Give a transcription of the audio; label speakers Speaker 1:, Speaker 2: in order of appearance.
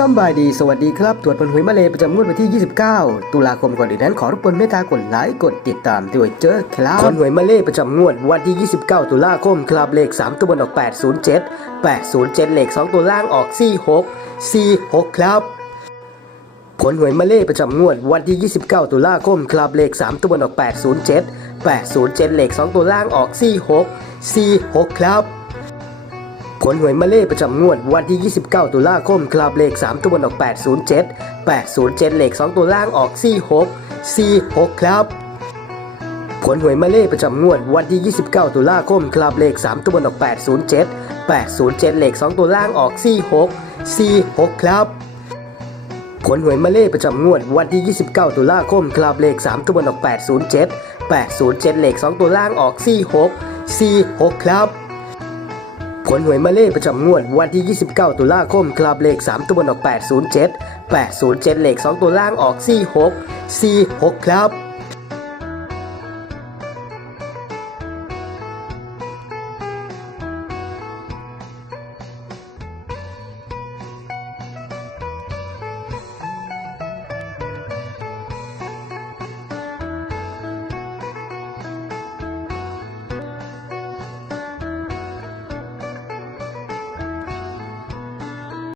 Speaker 1: สำบายดีสวัสดีครับ ตรวจผลหวยมาเลยประจำงวดวันที่ 29 ตุลาคมก่อนอื่นนั้นขอรบกวนเมตตากดไลค์กดติดตามด้วยเจอครับผลหวยมาเลยประจำงวดวันที่ 29 ตุลาคมครับเลข 3 ตัวบนออก 807 807 เลข 2 ตัวล่างออก 46 46 ครับ ผลหวยมาเล่ประจำงวดวันที่ 29 ตุลาคมครับเลข 3 ตัวบนออก 807 807 เลข 2 ตัวล่างออก 46 46 ครับ ลหวยมาเล่ประจำงวดวันที่ 29 ตุลาคมครับเลข 3 ตัวบนออก 807 807 เลข 2 ตัวล่างออก 46 46 ครับ ผลหวยมาเล่ประจำงวดวันที่ 29 ตุลาคมครับเลข 3 ตัวบนออก 807 807 เลข 2 ตัวล่างออก 46 46 ครับผลหวยมาเล่ประจำงวดวันที่ 29 ตุลาคมครับเลข 3 ตัวบนออก 807 807 เลข 2 ตัวล่างออก 46 46 ครับ ผลหวยมาเล่ประจำงวดวันที่ 29 ตุลาคมคลับเลข 3 ตัวบนออก 807 807 เลข 2 ตัวล่างออก 46 46 ครับ